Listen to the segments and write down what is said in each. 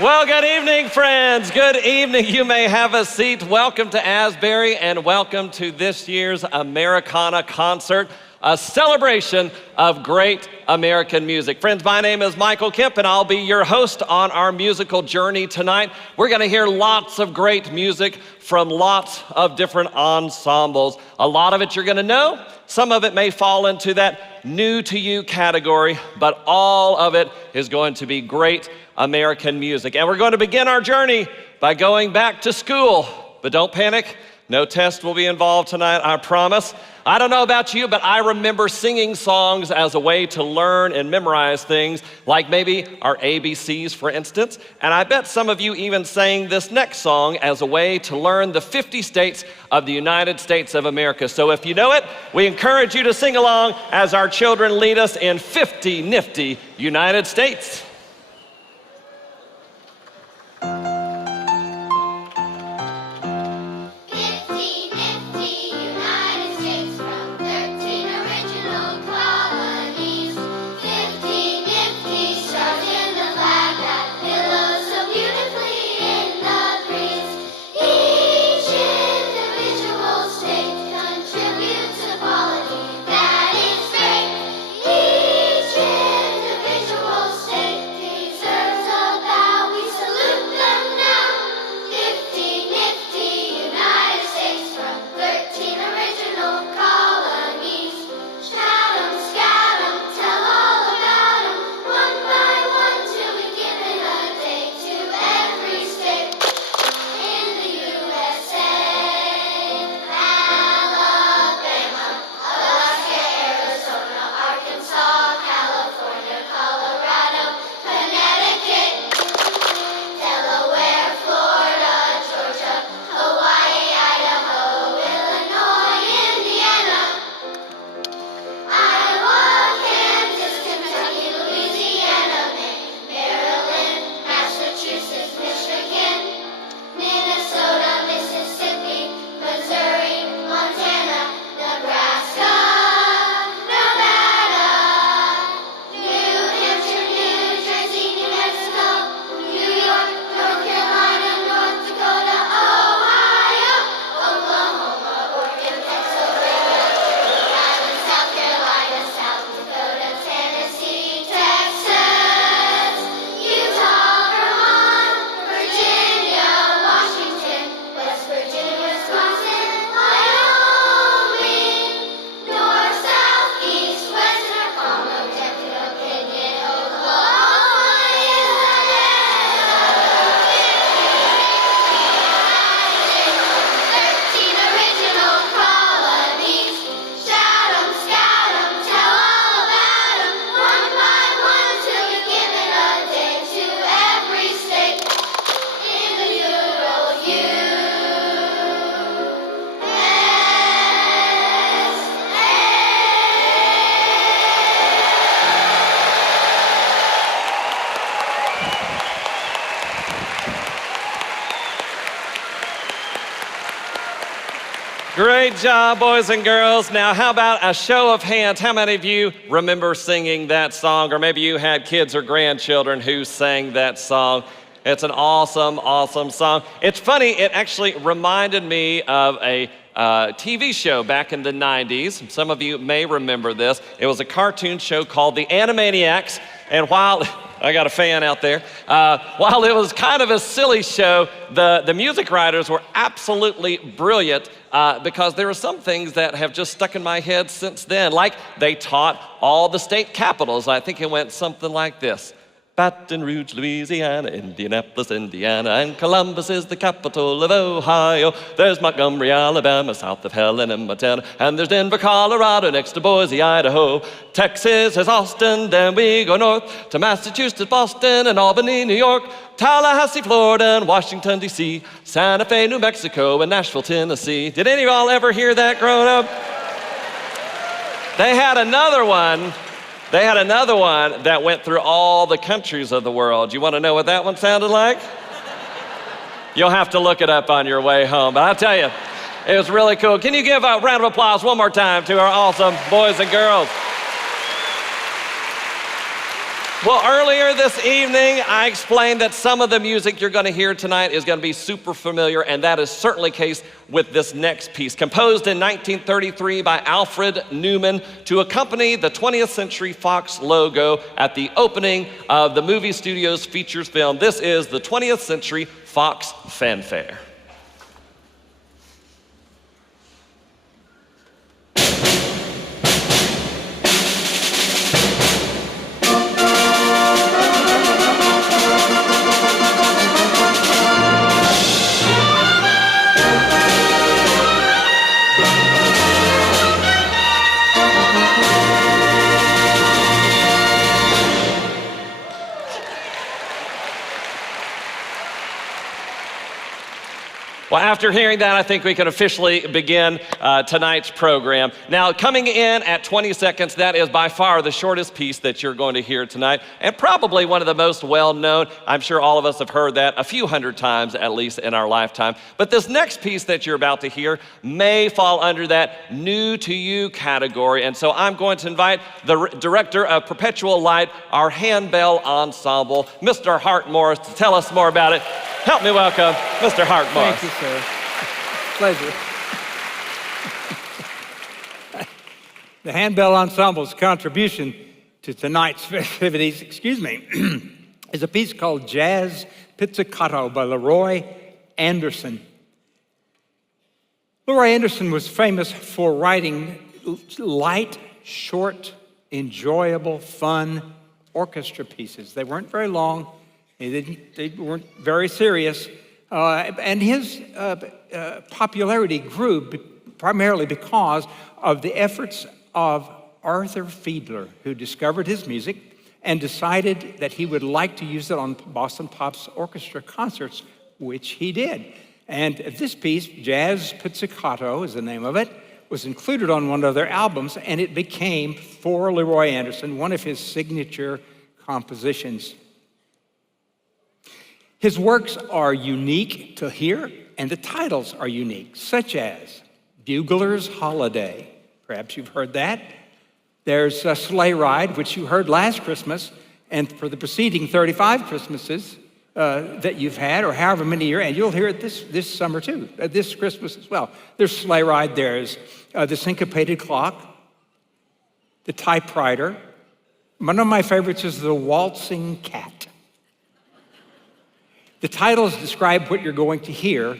Well, good evening, friends. Good evening. You may have a seat. Welcome to Asbury and welcome to this year's Americana Concert, a celebration of great American music. Friends, my name is Michael Kemp and I'll be your host on our musical journey tonight. We're going to hear lots of great music from lots of different ensembles. A lot of it you're going to know. Some of it may fall into that new to you category, but all of it is going to be great American music. And we're going to begin our journey by going back to school. But don't panic, no test will be involved tonight, I promise. I don't know about you, but I remember singing songs as a way to learn and memorize things, like maybe our ABCs, for instance. And I bet some of you even sang this next song as a way to learn the 50 states of the United States of America. So if you know it, we encourage you to sing along as our children lead us in 50 nifty United States. Great job, boys and girls. Now, how about a show of hands? How many of you remember singing that song? Or maybe you had kids or grandchildren who sang that song. It's an awesome, awesome song. It's funny, it actually reminded me of a TV show back in the 90s. Some of you may remember this. It was a cartoon show called The Animaniacs. And while I got a fan out there. While it was kind of a silly show, the music writers were absolutely brilliant because there were some things that have just stuck in my head since then. Like they taught all the state capitals. I think it went something like this. Baton Rouge, Louisiana, Indianapolis, Indiana, and Columbus is the capital of Ohio. There's Montgomery, Alabama, south of Helena, Montana, and there's Denver, Colorado, next to Boise, Idaho. Texas is Austin, then we go north to Massachusetts, Boston, and Albany, New York, Tallahassee, Florida, and Washington, D.C., Santa Fe, New Mexico, and Nashville, Tennessee. Did any of y'all ever hear that growing up? They had another one that went through all the countries of the world. You want to know what that one sounded like? You'll have to look it up on your way home. But I'll tell you, it was really cool. Can you give a round of applause one more time to our awesome boys and girls? Well, earlier this evening, I explained that some of the music you're going to hear tonight is going to be super familiar, and that is certainly the case with this next piece. Composed in 1933 by Alfred Newman to accompany the 20th Century Fox logo at the opening of the movie studio's features film. This is the 20th Century Fox Fanfare. Well, after hearing that, I think we can officially begin tonight's program. Now, coming in at 20 seconds, that is by far the shortest piece that you're going to hear tonight, and probably one of the most well-known. I'm sure all of us have heard that a few hundred times, at least in our lifetime. But this next piece that you're about to hear may fall under that new to you category, and so I'm going to invite the director of Perpetual Light, our handbell ensemble, Mr. Hart Morris, to tell us more about it. Help me welcome Mr. Hart Morris. Thank you, sir. Pleasure. The Handbell Ensemble's contribution to tonight's festivities, is a piece called Jazz Pizzicato by Leroy Anderson. Leroy Anderson was famous for writing light, short, enjoyable, fun orchestra pieces. They weren't very long. They weren't very serious, and his popularity grew primarily because of the efforts of Arthur Fiedler, who discovered his music and decided that he would like to use it on Boston Pop's orchestra concerts, which he did. And this piece, Jazz Pizzicato is the name of it, was included on one of their albums, and it became, for Leroy Anderson, one of his signature compositions. His works are unique to hear, and the titles are unique, such as Bugler's Holiday. Perhaps you've heard that. There's a Sleigh Ride, which you heard last Christmas, and for the preceding 35 Christmases that you've had, or however many years, and you'll hear it this summer too, this Christmas as well. There's Sleigh Ride, there's the Syncopated Clock, the Typewriter. One of my favorites is the Waltzing Cat. The titles describe what you're going to hear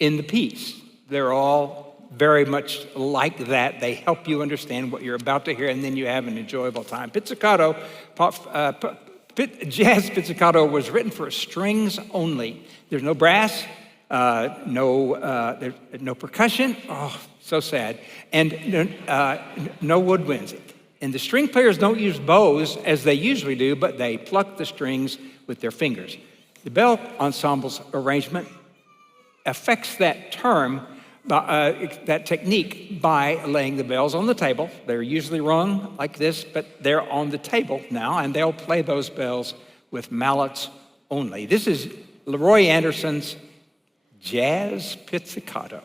in the piece. They're all very much like that. They help you understand what you're about to hear, and then you have an enjoyable time. Pizzicato, Jazz Pizzicato was written for strings only. There's no brass, no percussion. Oh, so sad. And no woodwinds. And the string players don't use bows as they usually do, but they pluck the strings with their fingers. The bell ensemble's arrangement affects that that technique by laying the bells on the table. They're usually rung like this, but they're on the table now, and they'll play those bells with mallets only. This is Leroy Anderson's Jazz Pizzicato.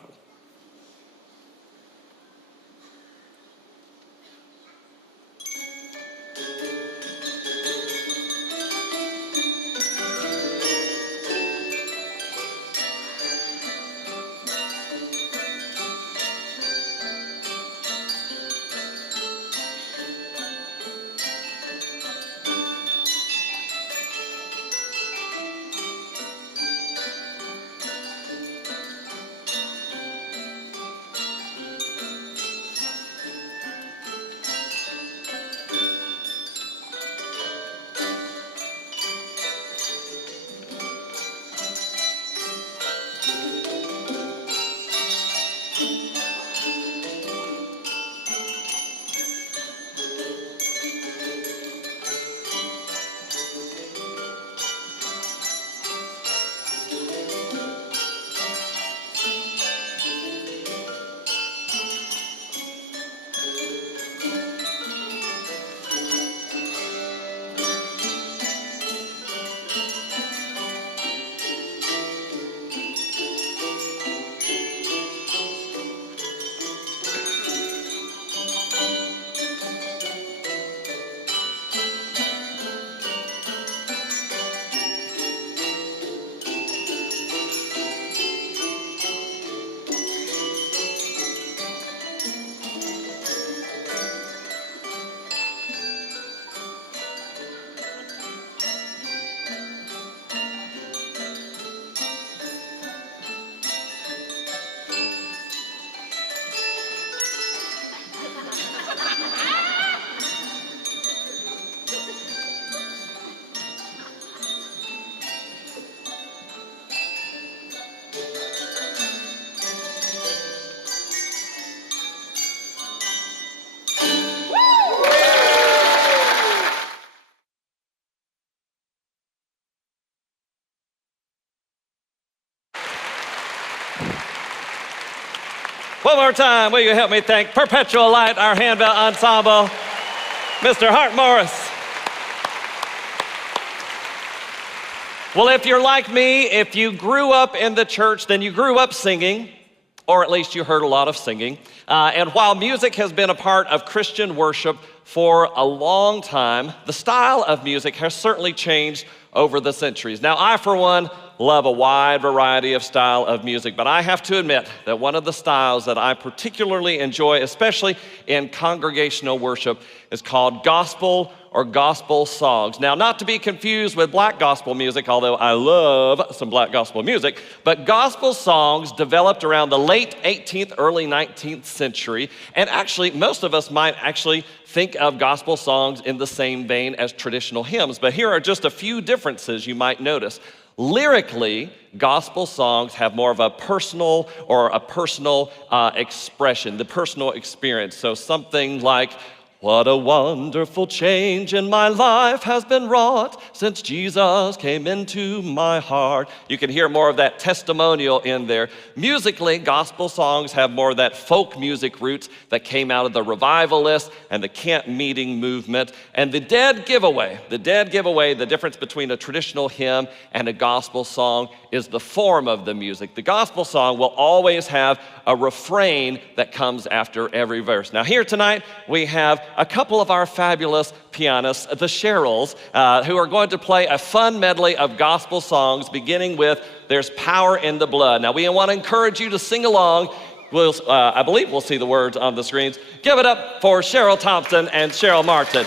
One more time, will you help me thank Perpetual Light, our handbell ensemble, Mr. Hart Morris. Well, if you're like me, if you grew up in the church, then you grew up singing, or at least you heard a lot of singing. And while music has been a part of Christian worship for a long time, the style of music has certainly changed over the centuries. Now, I, for one, love a wide variety of style of music, but I have to admit that one of the styles that I particularly enjoy, especially in congregational worship, is called gospel or gospel songs. Now, not to be confused with black gospel music, although I love some black gospel music, but gospel songs developed around the late 18th, early 19th century, and actually, most of us might actually think of gospel songs in the same vein as traditional hymns, but here are just a few differences you might notice. Lyrically, gospel songs have more of a personal expression, the personal experience. So something like, what a wonderful change in my life has been wrought since Jesus came into my heart. You can hear more of that testimonial in there. Musically, gospel songs have more of that folk music roots that came out of the revivalists and the camp meeting movement. And the dead giveaway, the difference between a traditional hymn and a gospel song is the form of the music. The gospel song will always have a refrain that comes after every verse. Now here tonight, we have a couple of our fabulous pianists, the Sherrills, who are going to play a fun medley of gospel songs, beginning with There's Power in the Blood. Now we want to encourage you to sing along. I believe we'll see the words on the screens. Give it up for Cheryl Thompson and Cheryl Martin.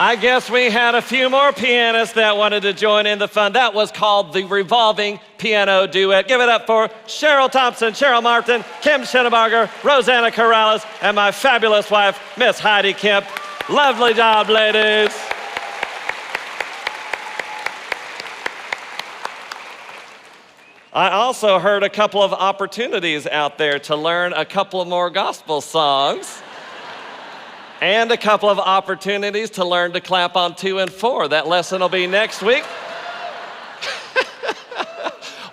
I guess we had a few more pianists that wanted to join in the fun. That was called the Revolving Piano Duet. Give it up for Cheryl Thompson, Cheryl Martin, Kim Schennebarger, Rosanna Corrales, and my fabulous wife, Miss Heidi Kemp. Lovely job, ladies. I also heard a couple of opportunities out there to learn a couple of more gospel songs. And a couple of opportunities to learn to clap on 2 and 4. That lesson will be next week.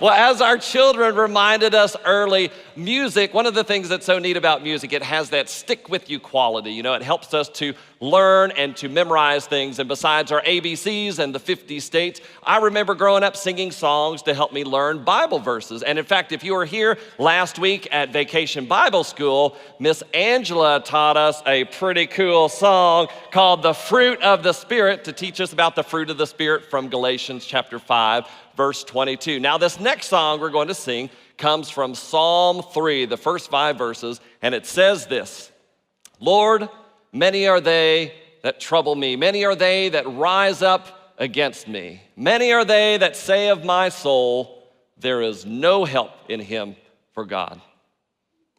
Well, as our children reminded us early, music, one of the things that's so neat about music, it has that stick with you quality. You know, it helps us to learn and to memorize things. And besides our ABCs and the 50 states, I remember growing up singing songs to help me learn Bible verses. And in fact, if you were here last week at Vacation Bible School, Miss Angela taught us a pretty cool song called The Fruit of the Spirit to teach us about the fruit of the Spirit from Galatians chapter 5, verse 22. Now, this next song we're going to sing comes from Psalm 3, the first 5 verses, and it says this: Lord, many are they that trouble me. Many are they that rise up against me. Many are they that say of my soul, there is no help in him for God.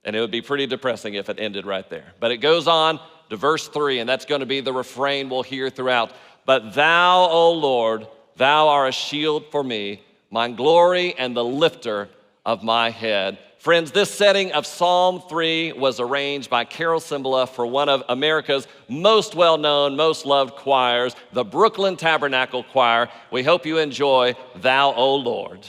And it would be pretty depressing if it ended right there. But it goes on to verse 3, and that's going to be the refrain we'll hear throughout. But thou, O Lord, thou art a shield for me, my glory and the lifter of my head. Friends, this setting of Psalm 3 was arranged by Carol Cymbala for one of America's most well-known, most loved choirs, the Brooklyn Tabernacle Choir. We hope you enjoy Thou, O Lord.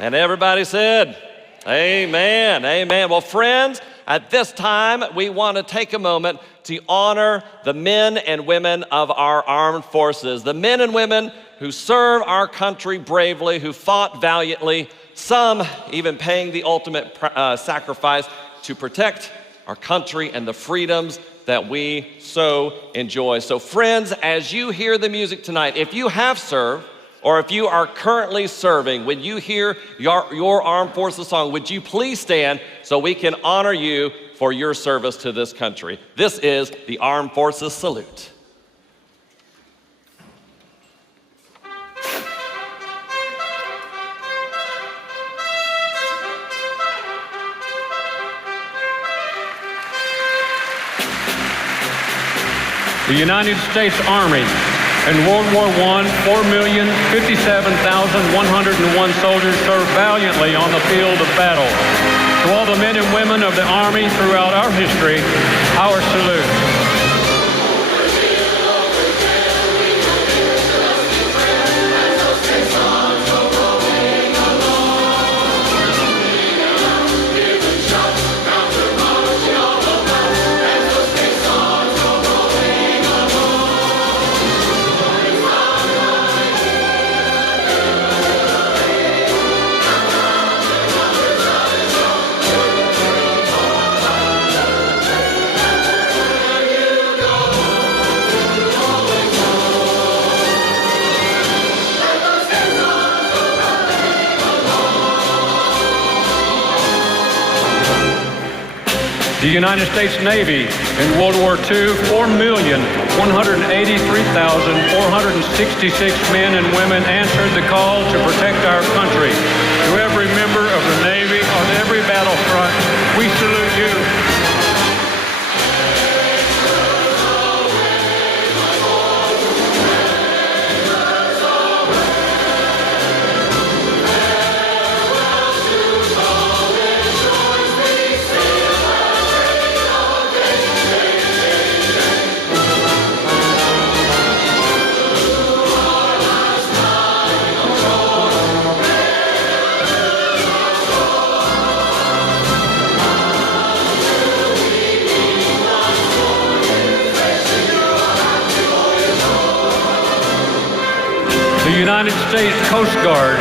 And everybody said, amen, amen. Well, friends, at this time, we want to take a moment to honor the men and women of our armed forces, the men and women who serve our country bravely, who fought valiantly, some even paying the ultimate sacrifice to protect our country and the freedoms that we so enjoy. So friends, as you hear the music tonight, if you have served, or if you are currently serving, when you hear your Armed Forces song, would you please stand so we can honor you for your service to this country? This is the Armed Forces Salute. The United States Army. In World War I, 4,057,101 soldiers served valiantly on the field of battle. To all the men and women of the Army throughout our history, our salute. The United States Navy in World War II, 4,183,466 men and women answered the call to protect our country. To every member of the Navy on every battlefront, we salute you. The United States Coast Guard.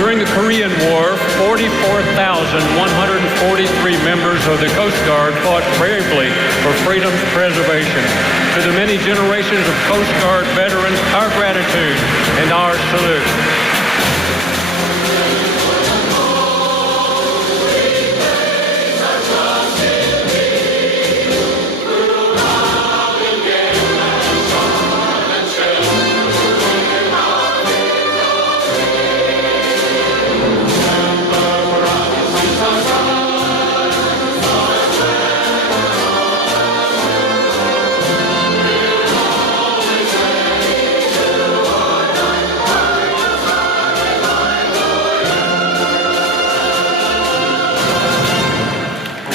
During the Korean War, 44,143 members of the Coast Guard fought bravely for freedom's preservation. To the many generations of Coast Guard veterans, our gratitude and our salute.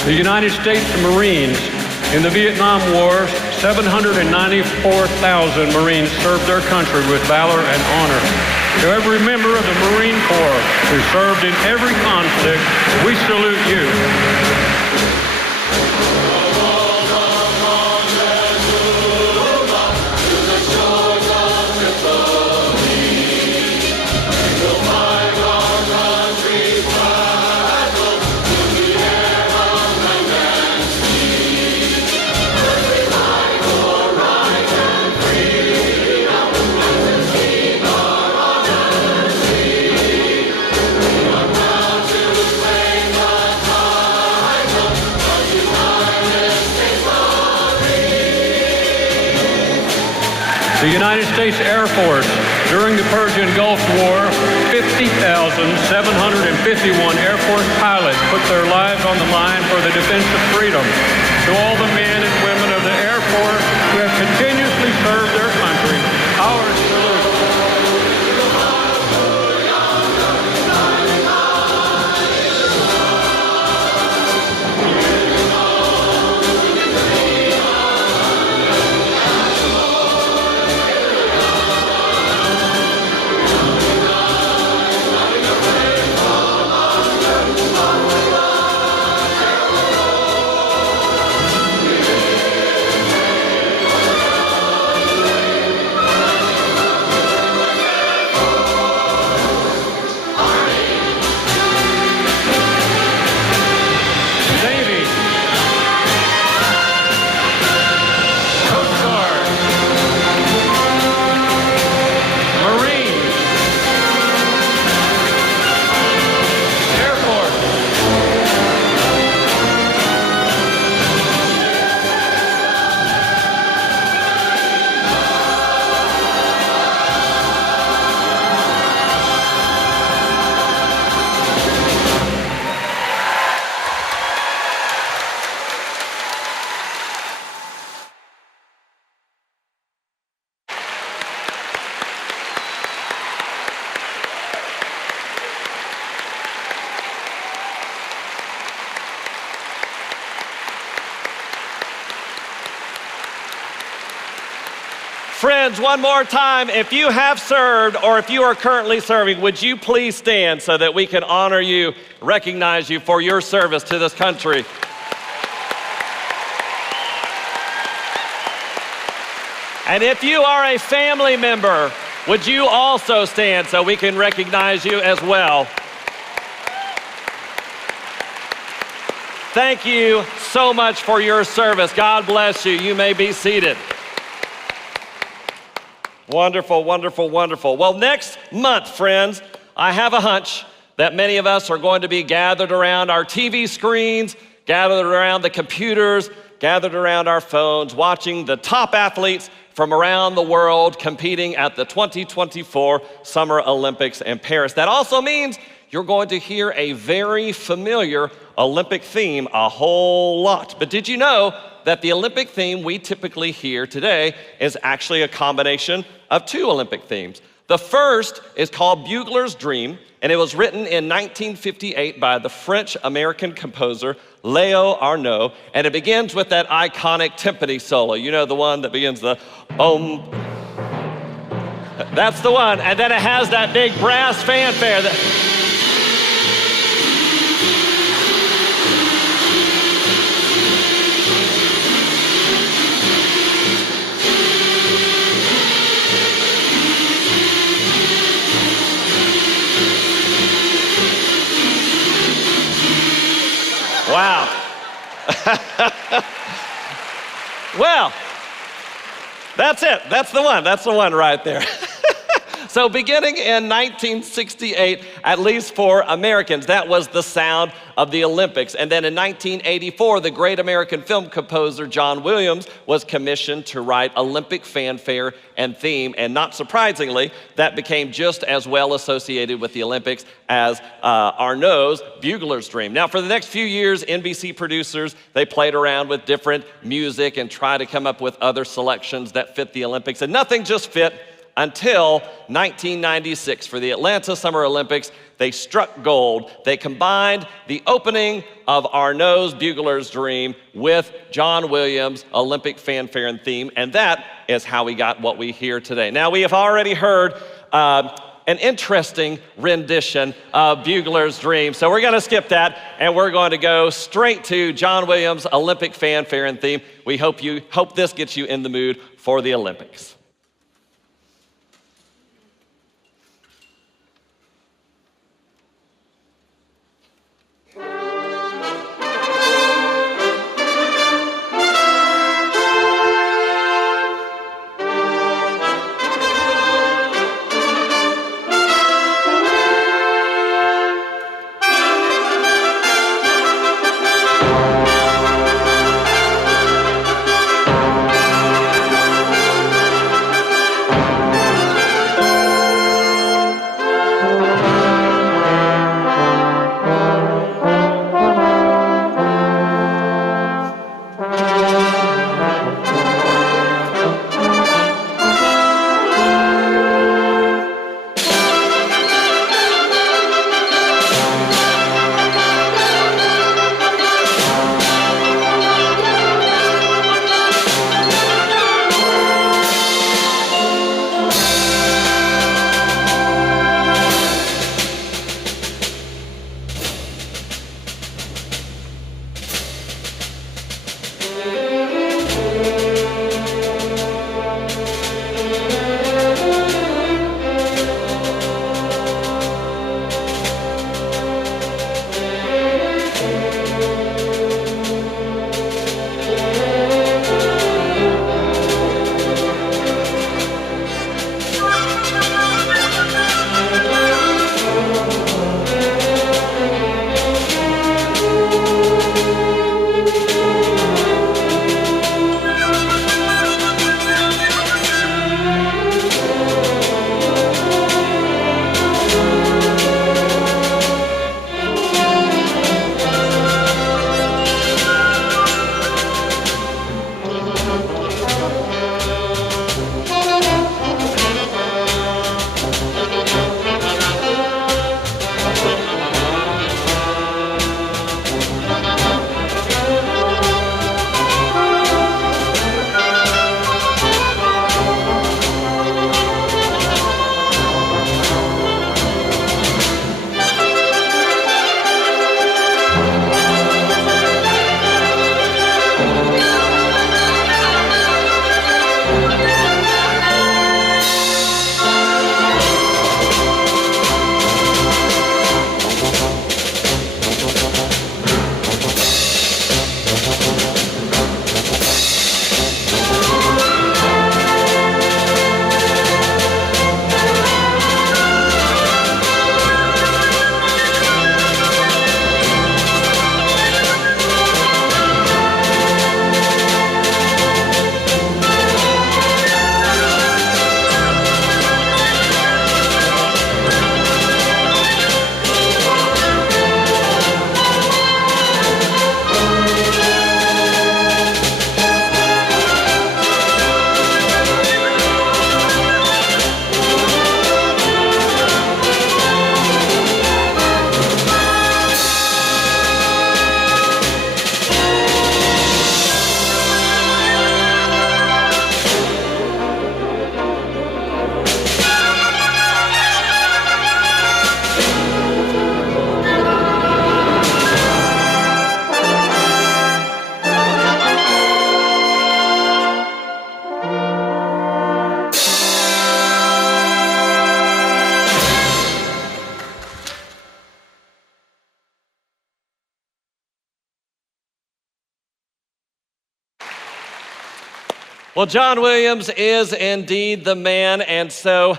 The United States Marines. In the Vietnam War, 794,000 Marines served their country with valor and honor. To every member of the Marine Corps who served in every conflict, we salute you. The United States Air Force. During the Persian Gulf War, 50,751 Air Force pilots put their lives on the line for the defense of freedom. To all the men and women of the Air Force who have continuously served their country, our salute. Friends, one more time, if you have served or if you are currently serving, would you please stand so that we can honor you, recognize you for your service to this country. And if you are a family member, would you also stand so we can recognize you as well? Thank you so much for your service. God bless you. You may be seated. Wonderful, wonderful, wonderful. Well, next month, friends, I have a hunch that many of us are going to be gathered around our TV screens, gathered around the computers, gathered around our phones, watching the top athletes from around the world competing at the 2024 Summer Olympics in Paris. That also means you're going to hear a very familiar Olympic theme a whole lot. But did you know that the Olympic theme we typically hear today is actually a combination of two Olympic themes? The first is called Bugler's Dream, and it was written in 1958 by the French-American composer Léo Arnaud, and it begins with that iconic timpani solo. You know, the one that begins the om. That's the one, and then it has that big brass fanfare that... Wow. Well, that's it. That's the one. That's the one right there. So beginning in 1968, at least for Americans, that was the sound of the Olympics. And then in 1984, the great American film composer John Williams was commissioned to write Olympic fanfare and theme. And not surprisingly, that became just as well associated with the Olympics as Arnaud's Bugler's Dream. Now, for the next few years, NBC producers, they played around with different music and tried to come up with other selections that fit the Olympics. And nothing just fit until 1996 for the Atlanta Summer Olympics. They struck gold. They combined the opening of Arnaud's Bugler's Dream with John Williams' Olympic fanfare and theme, and that is how we got what we hear today. Now, we have already heard an interesting rendition of Bugler's Dream, so we're going to skip that, and we're going to go straight to John Williams' Olympic fanfare and theme. We hope this gets you in the mood for the Olympics. Well, John Williams is indeed the man, and so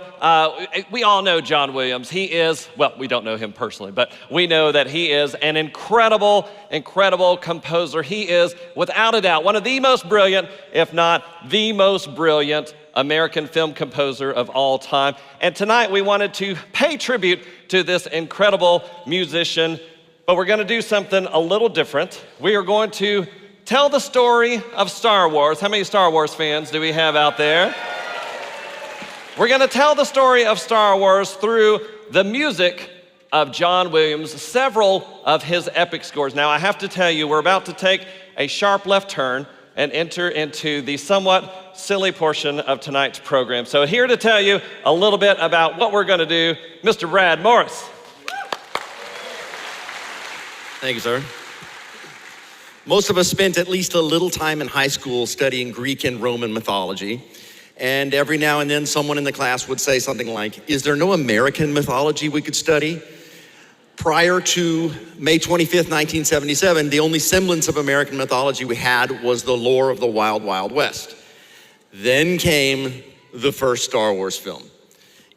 we all know John Williams. He is, well, we don't know him personally, but we know that he is an incredible, incredible composer. He is, without a doubt, one of the most brilliant, if not the most brilliant, American film composer of all time. And tonight we wanted to pay tribute to this incredible musician, but we're going to do something a little different. We are going to tell the story of Star Wars. How many Star Wars fans do we have out there? We're going to tell the story of Star Wars through the music of John Williams, several of his epic scores. Now, I have to tell you, we're about to take a sharp left turn and enter into the somewhat silly portion of tonight's program. So here to tell you a little bit about what we're going to do, Mr. Brad Morris. Thank you, sir. Most of us spent at least a little time in high school studying Greek and Roman mythology. And every now and then someone in the class would say something like, is there no American mythology we could study? Prior to May 25th, 1977, the only semblance of American mythology we had was the lore of the Wild, Wild West. Then came the first Star Wars film.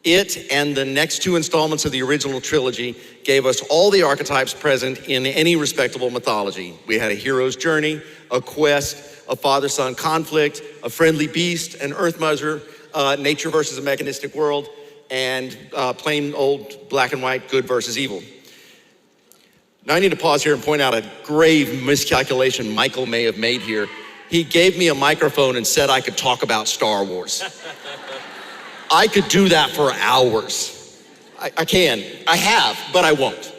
It and the next two installments of the original trilogy gave us all the archetypes present in any respectable mythology. We had a hero's journey, a quest, a father-son conflict, a friendly beast, an earth mother, nature versus a mechanistic world, and plain old black and white, good versus evil. Now I need to pause here and point out a grave miscalculation Michael may have made here. He gave me a microphone and said I could talk about Star Wars. I could do that for hours. I can, I have, but I won't.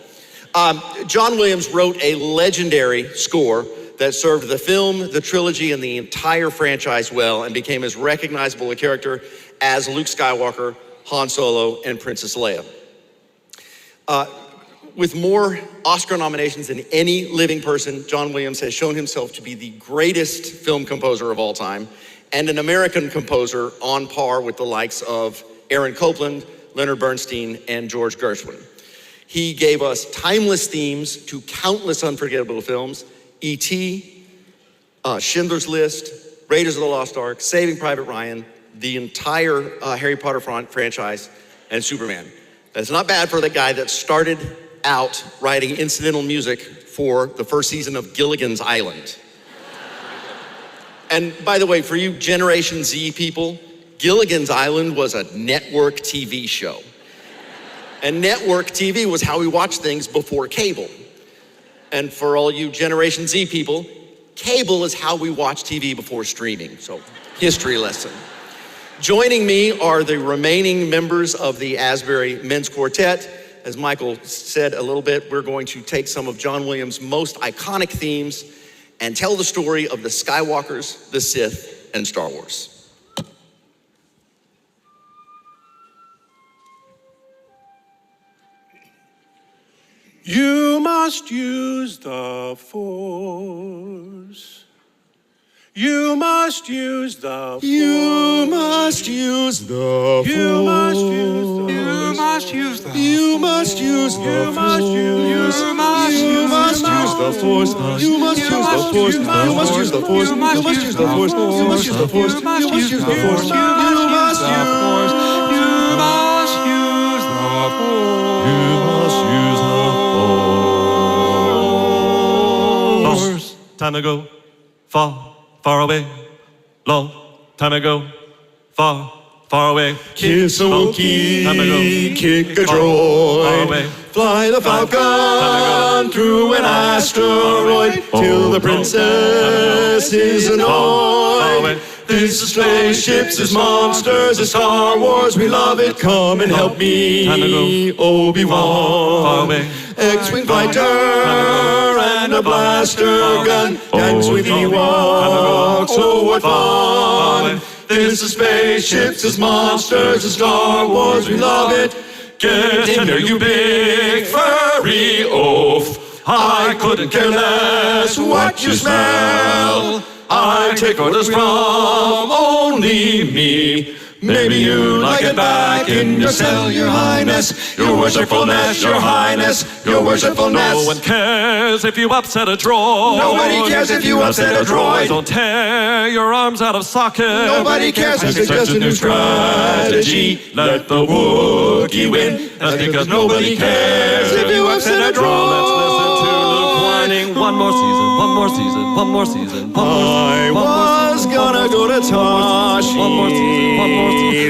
John Williams wrote a legendary score that served the film, the trilogy, and the entire franchise well and became as recognizable a character as Luke Skywalker, Han Solo, and Princess Leia. With more Oscar nominations than any living person, John Williams has shown himself to be the greatest film composer of all time and an American composer on par with the likes of Aaron Copland, Leonard Bernstein, and George Gershwin. He gave us timeless themes to countless unforgettable films, E.T., Schindler's List, Raiders of the Lost Ark, Saving Private Ryan, the entire Harry Potter franchise, and Superman. That's not bad for the guy that started out writing incidental music for the first season of Gilligan's Island. And by the way, for you Generation Z people, Gilligan's Island was a network TV show. And network TV was how we watched things before cable. And for all you Generation Z people, cable is how we watch TV before streaming. So, history lesson. Joining me are the remaining members of the Asbury Men's Quartet. As Michael said a little bit, we're going to take some of John Williams' most iconic themes and tell the story of the Skywalkers, the Sith, and Star Wars. You must use the Force. You must use the Force. You must use the Force. You must use the Force. You must use the You must use the You must Force. use You must use the Force. You must use the Force. You must use the Force. You must use the Force. You must use the Force. You must use the Force. You must use the Force. You must use the Force. Time ago, far, far away. Long time ago, far, far away. Kiss a Wookiee, Time ago, kick a far, far droid, away. fly the Falcon through an asteroid till the princess is annoyed. This is spaceships, is monsters, is Star Wars, we love it. Come and help me, Obi-Wan. X-Wing fighter and a blaster gun, dance with Ewoks, oh what fun. This is spaceships, is monsters, is Star Wars, we love it. Get in there, you big furry oaf. I couldn't care less what you smell. I take orders from only me. Maybe you like it back in your cell, your highness, your worshipfulness, your highness, your worshipfulness. No one cares if you upset a droid. Nobody cares if you upset a droid. Don't tear your arms out of socket. Nobody cares if it's just a new strategy. Let the Wookiee win. That's because nobody cares if you upset a droid. Let's listen to Luke whining. One more season, one more season, one more season, one more season. I was gonna go to Tashi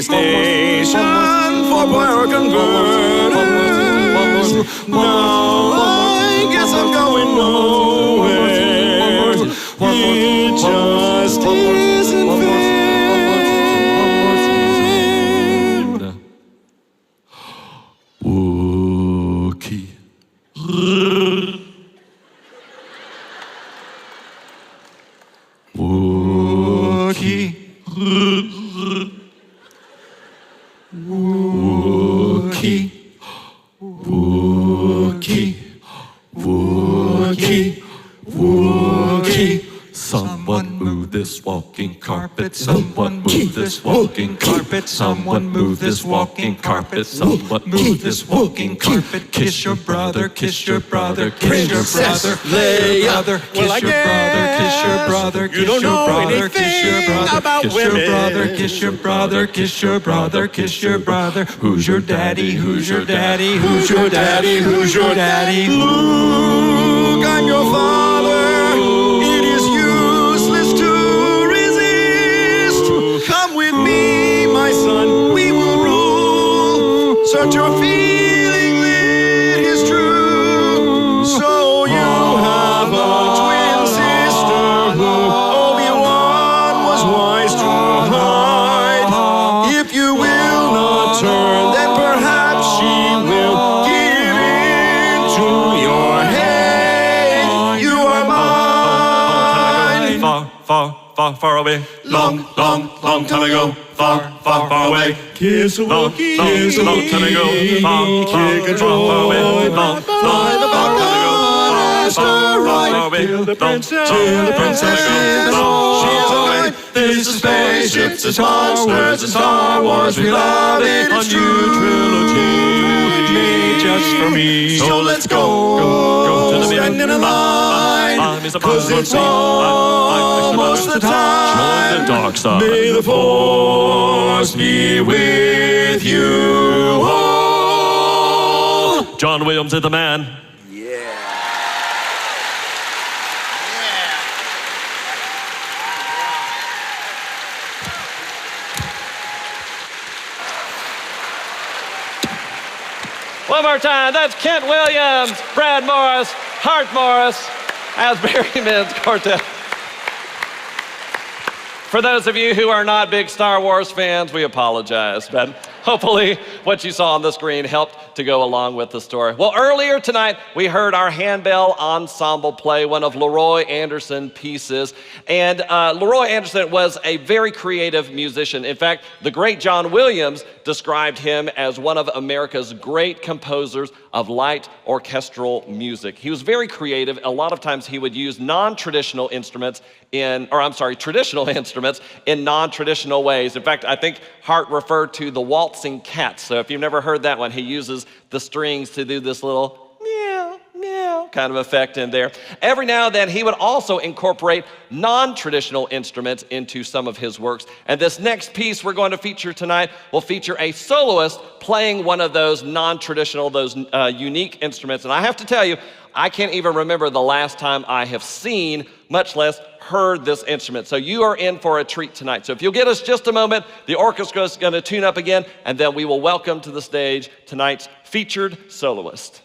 Station for power converters. Now I guess I'm going nowhere. It just isn't fair. Wookiee. Wookiee. Wookiee. Wookiee. Wookiee. Wookiee. Someone move this walking carpet. Someone move this walking carpet. Someone move this walking carpet. Someone move this walking carpet. Kiss your brother, kiss your brother, kiss your brother, Leia. kiss your brother, kiss your brother, kiss your brother, kiss your brother, kiss your brother, kiss your brother, kiss your brother, kiss your brother. Who's your daddy? Who's your daddy? Who's your daddy? Who's your daddy? Luke, I'm your father. It is useless to resist. Come with me, my son. We will rule. Search your feelings, it is true. So you have a twin sister who Obi-Wan was wise to hide. If you will not turn, then perhaps she will give in to your hate. You are mine. Far away. Long time ago. Far away. Kiss a Wookiee, kiss a Wookiee. Kick a droid. Fly the falcon, asteroid. Till the princess is on. This is spaceships, it's monsters, and Star Wars. We love it, it's true. Trilogy made just for me. So let's go to the stand in a line, 'cause it's almost the time. Join the dark side. May the Force be with you all. John Williams is the man. One more time, that's Kent Williams, Brad Morris, Hart Morris, Asbury Men's Quartet. For those of you who are not big Star Wars fans, we apologize, but hopefully what you saw on the screen helped to go along with the story. Well, earlier tonight, we heard our handbell ensemble play one of Leroy Anderson's pieces. And Leroy Anderson was a very creative musician. In fact, the great John Williams described him as one of America's great composers of light orchestral music. He was very creative. A lot of times he would use traditional instruments in non-traditional ways. In fact, I think Hart referred to the waltzing cats. So if you've never heard that one, he uses the strings to do this little meow, meow kind of effect in there. Every now and then, he would also incorporate non-traditional instruments into some of his works. And this next piece we're going to feature tonight will feature a soloist playing one of those non-traditional, those unique instruments. And I have to tell you, I can't even remember the last time I have seen, much less heard this instrument. So you are in for a treat tonight. So if you'll get us just a moment, the orchestra is going to tune up again, and then we will welcome to the stage tonight's featured soloist.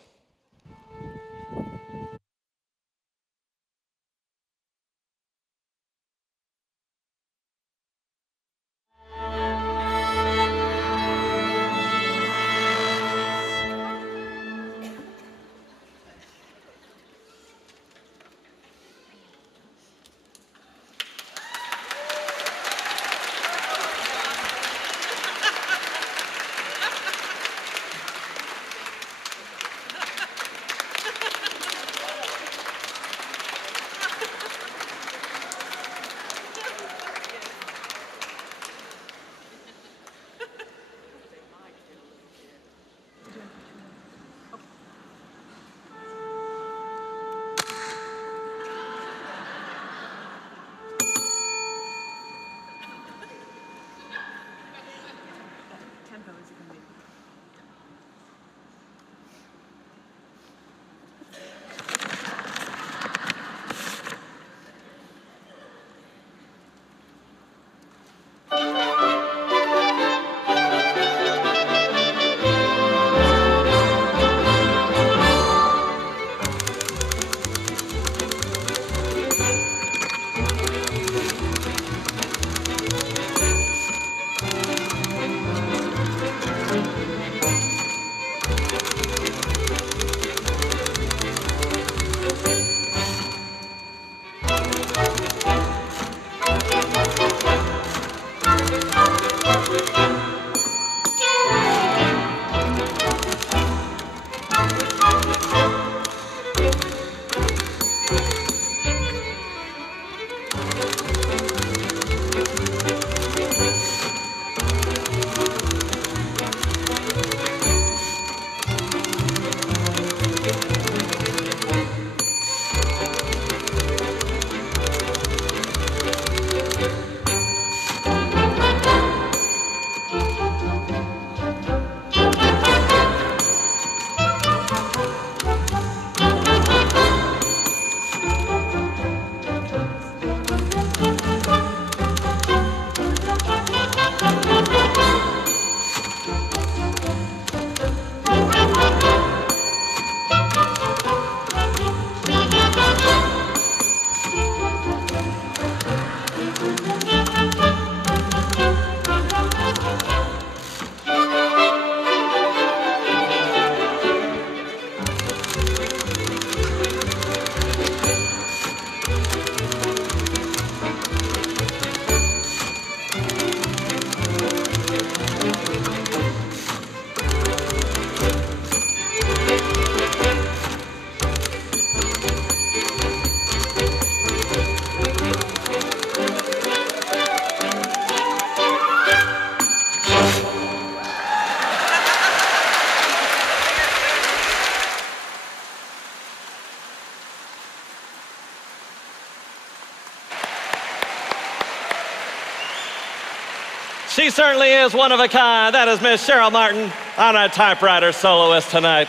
She certainly is one of a kind. That is Miss Cheryl Martin on our typewriter soloist tonight.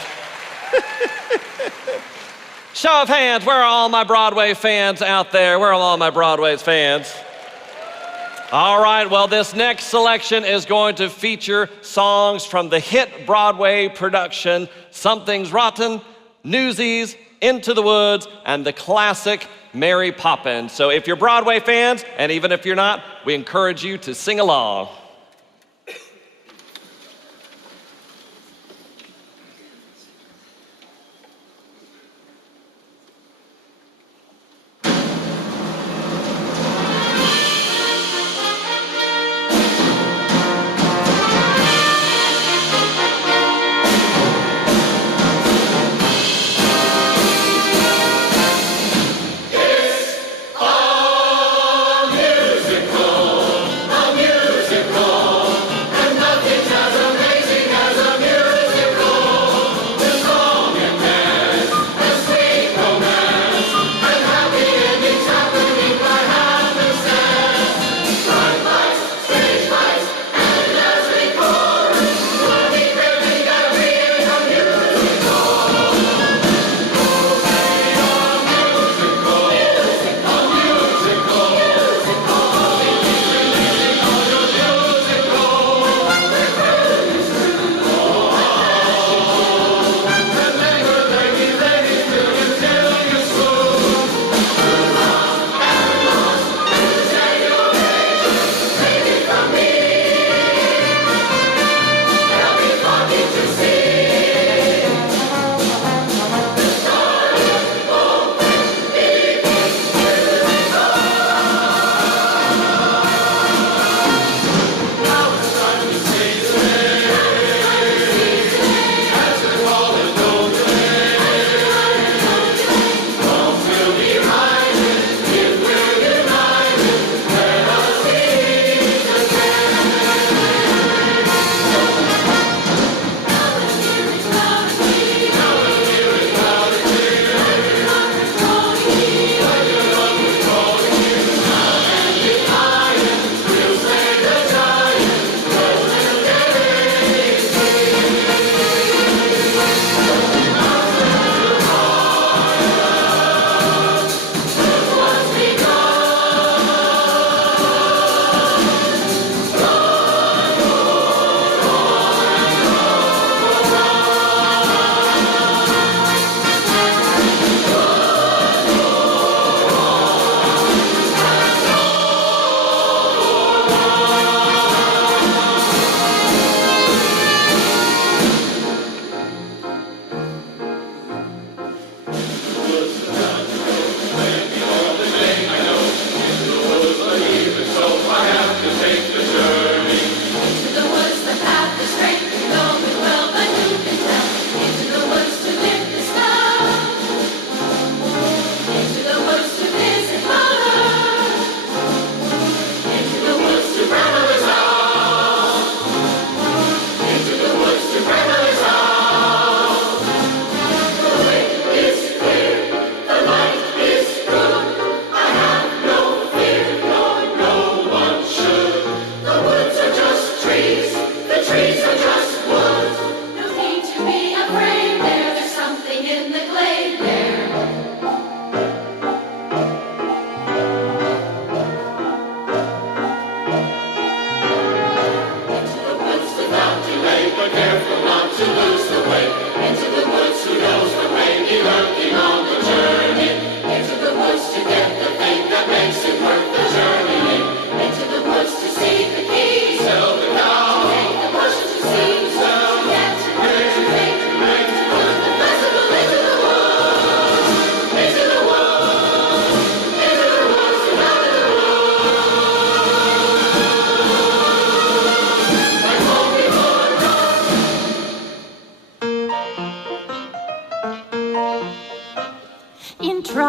Show of hands, where are all my Broadway fans out there? Where are all my Broadway's fans? All right, well, this next selection is going to feature songs from the hit Broadway production, Something's Rotten, Newsies, Into the Woods, and the classic Mary Poppins. So if you're Broadway fans, and even if you're not, we encourage you to sing along. Musical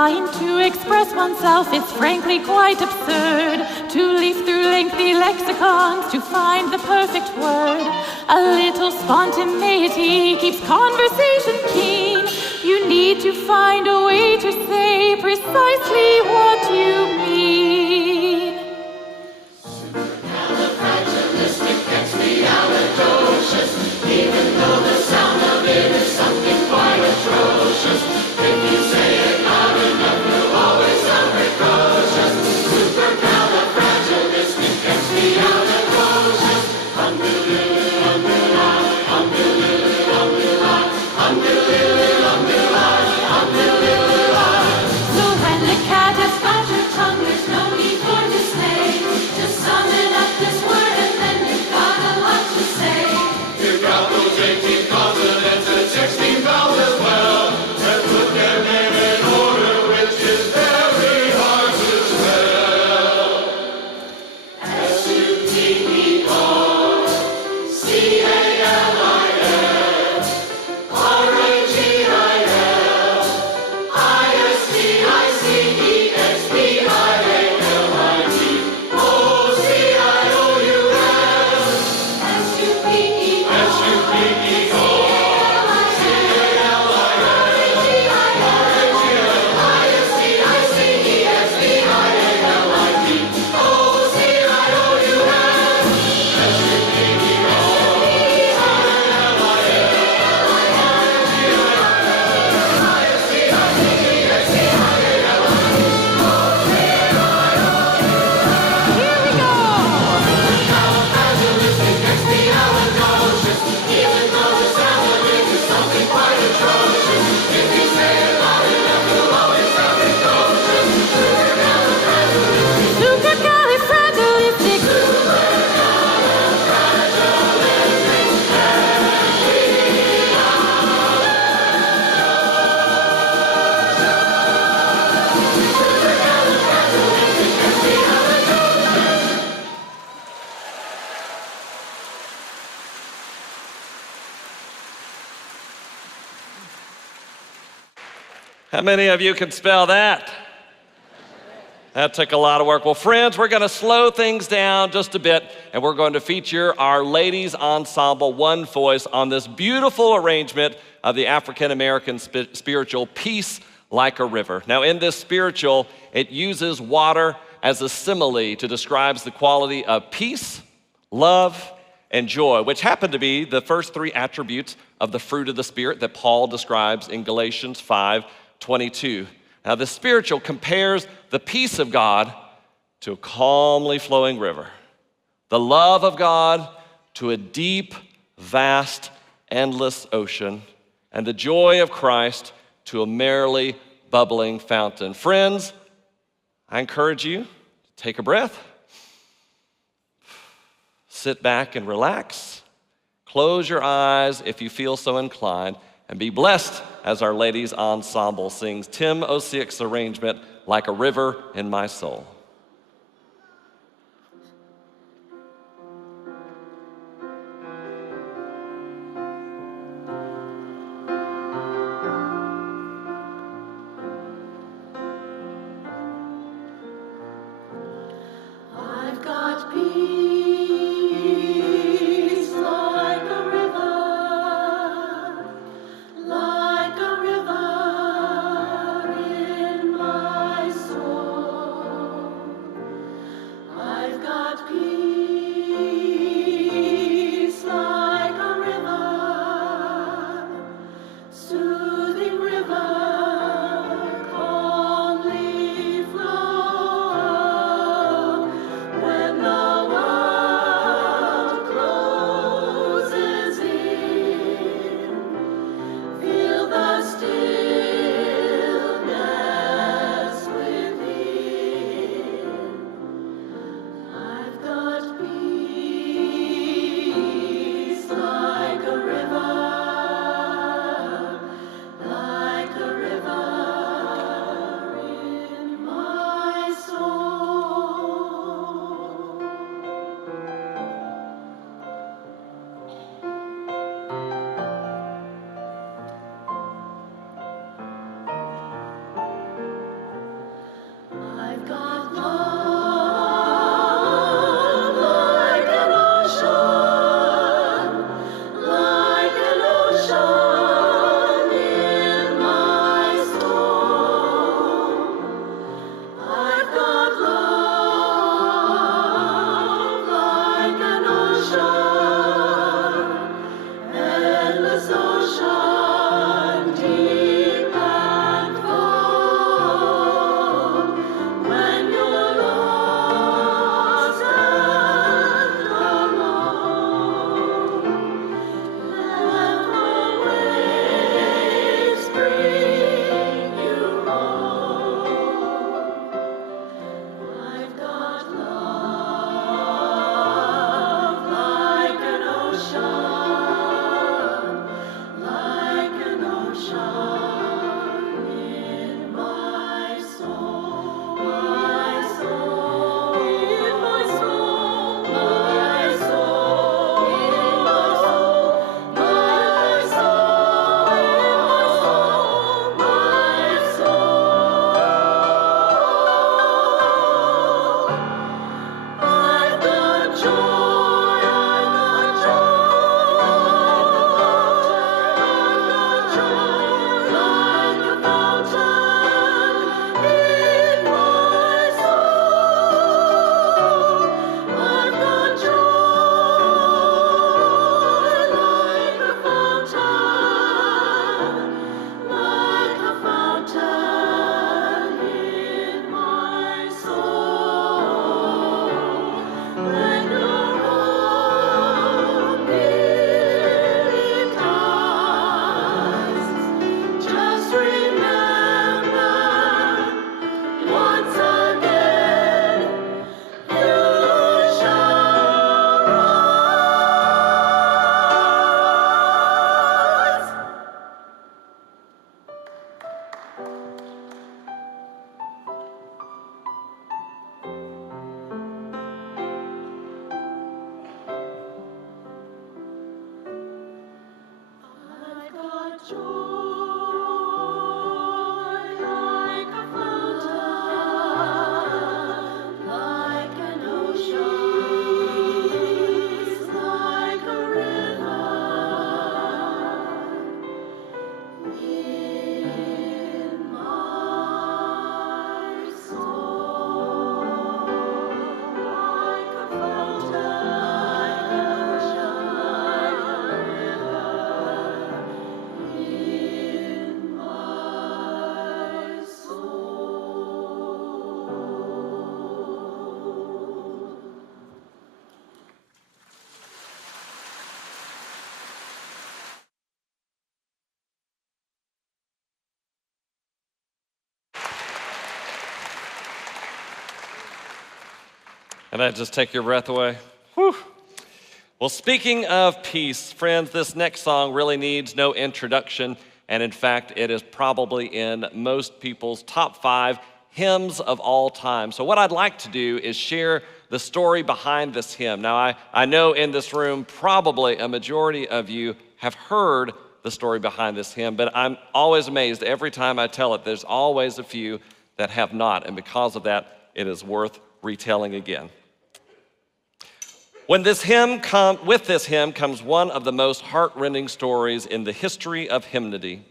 Trying to express oneself is frankly quite absurd. To leaf through lengthy lexicons to find the perfect word. A little spontaneity keeps conversation keen. You need to find a way to say precisely what you mean. Supercalifragilisticexpialidocious. Even though the sound of it is something quite atrocious. If you say it loud enough, you'll always sound precocious. Supercalifragilisticexpialidocious. So when the cat has got your tongue, there's no need for dismay. Just summon up this word and then you've got a lot to say. You've got those 18 consonants and 16 vowels as well. Let's put them in order, which is very hard to spell. How many of you can spell that? That took a lot of work. Well, friends, we're going to slow things down just a bit, and we're going to feature our ladies ensemble, One Voice, on this beautiful arrangement of the African-American spiritual Peace Like a River. Now, in this spiritual, it uses water as a simile to describe the quality of peace, love, and joy, which happen to be the first three attributes of the fruit of the Spirit that Paul describes in Galatians 5:22. Now, the spiritual compares the peace of God to a calmly flowing river, the love of God to a deep, vast, endless ocean, and the joy of Christ to a merrily bubbling fountain. Friends, I encourage you to take a breath, sit back and relax, close your eyes if you feel so inclined, and be blessed as our ladies ensemble sings Tim Osiek's arrangement, Like a River in My Soul. I've got peace like a river, like a river in my soul. And that just take your breath away? Whew. Well, speaking of peace, friends, this next song really needs no introduction. And in fact, it is probably in most people's top 5 hymns of all time. So what I'd like to do is share the story behind this hymn. Now, I know in this room, probably a majority of you have heard the story behind this hymn, but I'm always amazed every time I tell it. There's always a few that have not, and because of that, it is worth retelling again. With this hymn comes one of the most heart-rending stories in the history of hymnody.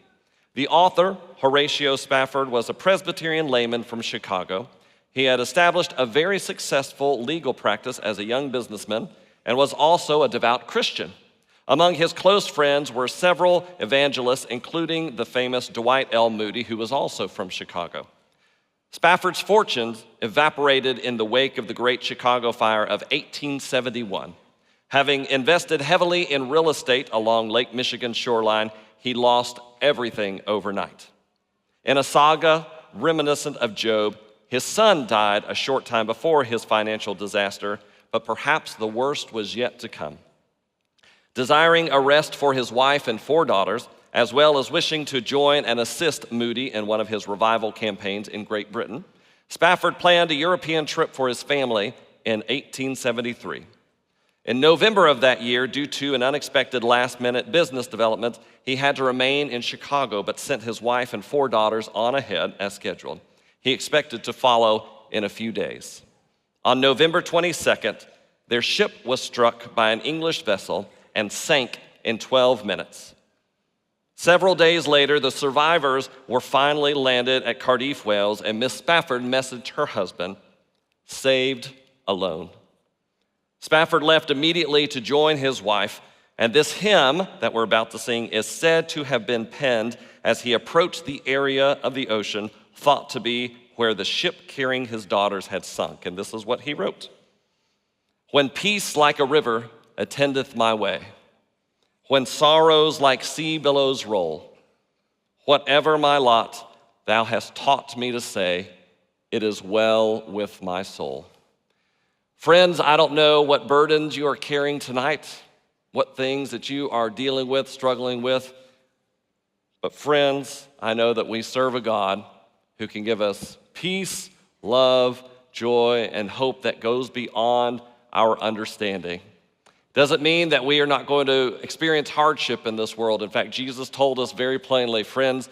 The author, Horatio Spafford, was a Presbyterian layman from Chicago. He had established a very successful legal practice as a young businessman and was also a devout Christian. Among his close friends were several evangelists, including the famous Dwight L. Moody, who was also from Chicago. Spafford's fortunes evaporated in the wake of the Great Chicago Fire of 1871. Having invested heavily in real estate along Lake Michigan's shoreline, he lost everything overnight. In a saga reminiscent of Job, his son died a short time before his financial disaster, but perhaps the worst was yet to come. Desiring a rest for his wife and 4 daughters, as well as wishing to join and assist Moody in one of his revival campaigns in Great Britain, Spafford planned a European trip for his family in 1873. In November of that year, due to an unexpected last-minute business development, he had to remain in Chicago, but sent his wife and 4 daughters on ahead as scheduled. He expected to follow in a few days. On November 22nd, their ship was struck by an English vessel and sank in 12 minutes. Several days later, the survivors were finally landed at Cardiff, Wales, and Miss Spafford messaged her husband, "Saved alone." Spafford left immediately to join his wife, And this hymn that we're about to sing is said to have been penned as he approached the area of the ocean thought to be where the ship carrying his daughters had sunk. And this is what he wrote. When peace like a river attendeth my way, when sorrows like sea billows roll, whatever my lot, thou hast taught me to say, it is well with my soul. Friends, I don't know what burdens you are carrying tonight, what things that you are dealing with, struggling with. But friends, I know that we serve a God who can give us peace, love, joy, and hope that goes beyond our understanding. Doesn't mean that we are not going to experience hardship in this world. In fact, Jesus told us very plainly, friends,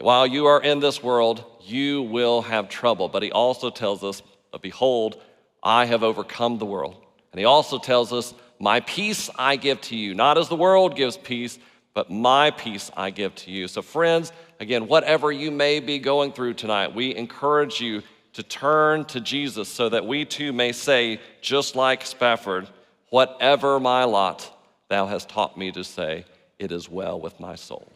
while you are in this world, you will have trouble. But he also tells us, behold, I have overcome the world. And he also tells us, my peace I give to you, not as the world gives peace, but my peace I give to you. So friends, again, whatever you may be going through tonight, we encourage you to turn to Jesus so that we too may say, just like Spafford, whatever my lot, thou hast taught me to say, it is well with my soul.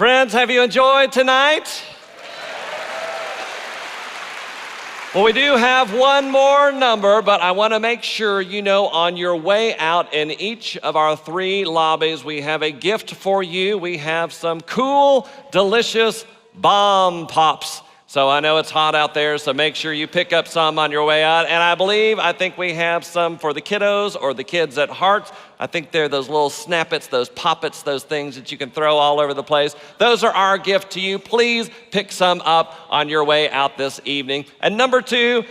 Friends, have you enjoyed tonight? Well, we do have one more number, but I want to make sure you know on your way out in each of our 3 lobbies, we have a gift for you. We have some cool, delicious bomb pops. So I know it's hot out there, so make sure you pick up some on your way out. And I think we have some for the kiddos or the kids at heart. I think they're those little snappets, those poppets, those things that you can throw all over the place. Those are our gift to you. Please pick some up on your way out this evening. And number 2,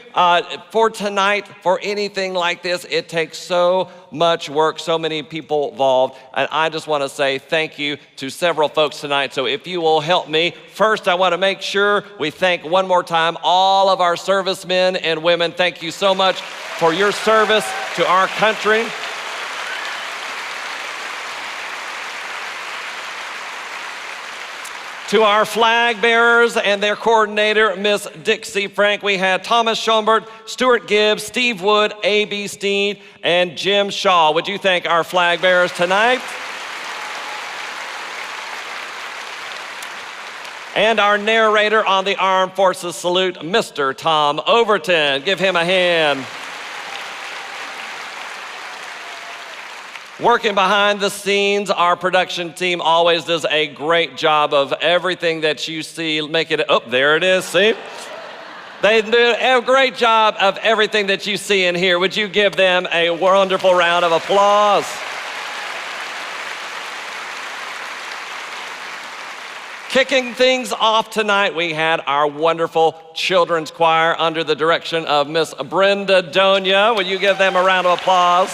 for tonight, for anything like this, it takes so much work, so many people involved. And I just want to say thank you to several folks tonight. So if you will help me, first I want to make sure we thank one more time all of our servicemen and women. Thank you so much for your service to our country. To our flag bearers and their coordinator, Miss Dixie Frank, we had Thomas Schoenberg, Stuart Gibbs, Steve Wood, A.B. Steen, and Jim Shaw. Would you thank our flag bearers tonight? And our narrator on the Armed Forces Salute, Mr. Tom Overton. Give him a hand. Working behind the scenes, our production team always does a great job of everything that you see. Make it, oh, there it is, see? They do a great job of everything that you see in here. Would you give them a wonderful round of applause? Kicking things off tonight, we had our wonderful children's choir under the direction of Miss Brenda Donia. Would you give them a round of applause?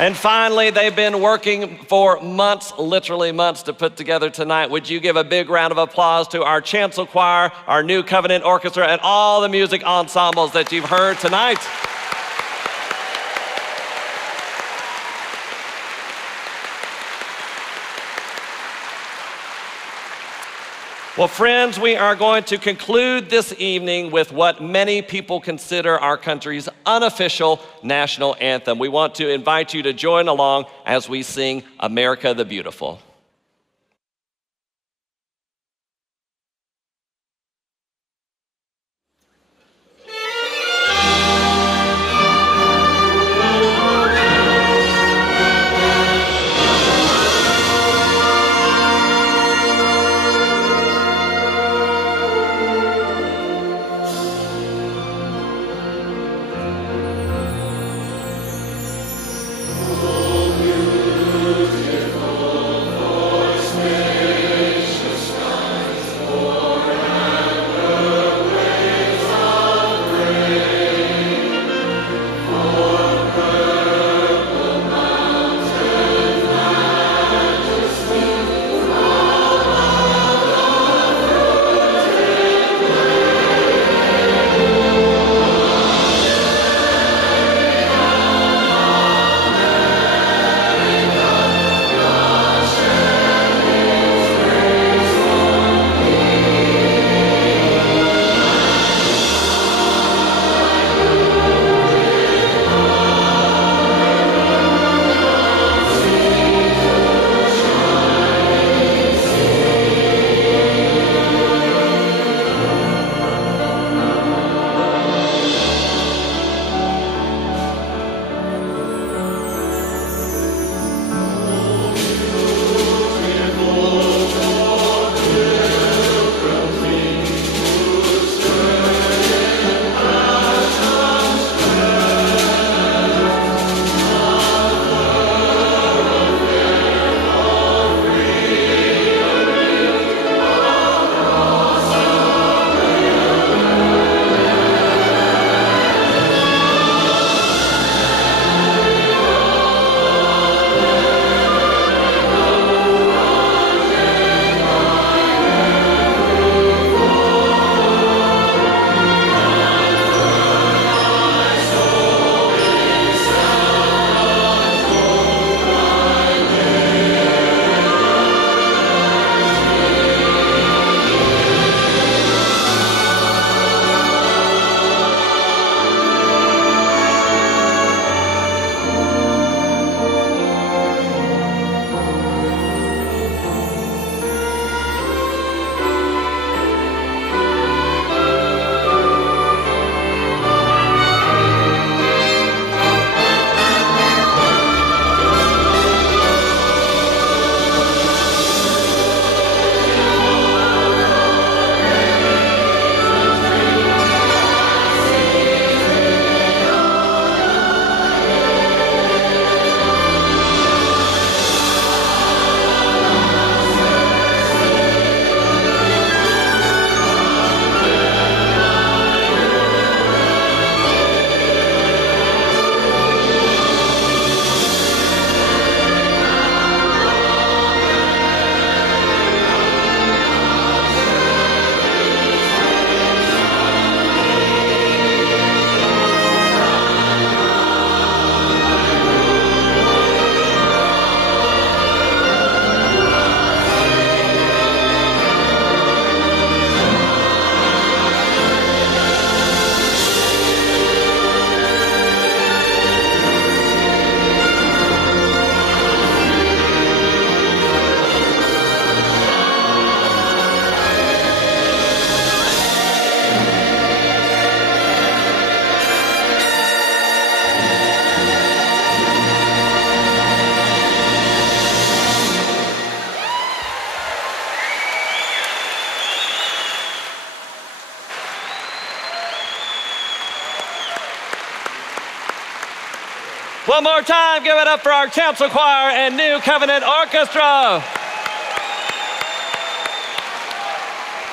And finally, they've been working for months, literally months, to put together tonight. Would you give a big round of applause to our chancel choir, our New Covenant Orchestra, and all the music ensembles that you've heard tonight? Well, friends, we are going to conclude this evening with what many people consider our country's unofficial national anthem. We want to invite you to join along as we sing America the Beautiful. Beautiful One more time, give it up for our Chancel Choir and New Covenant Orchestra.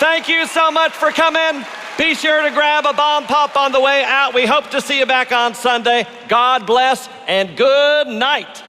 Thank you so much for coming. Be sure to grab a bomb pop on the way out. We hope to see you back on Sunday. God bless and good night.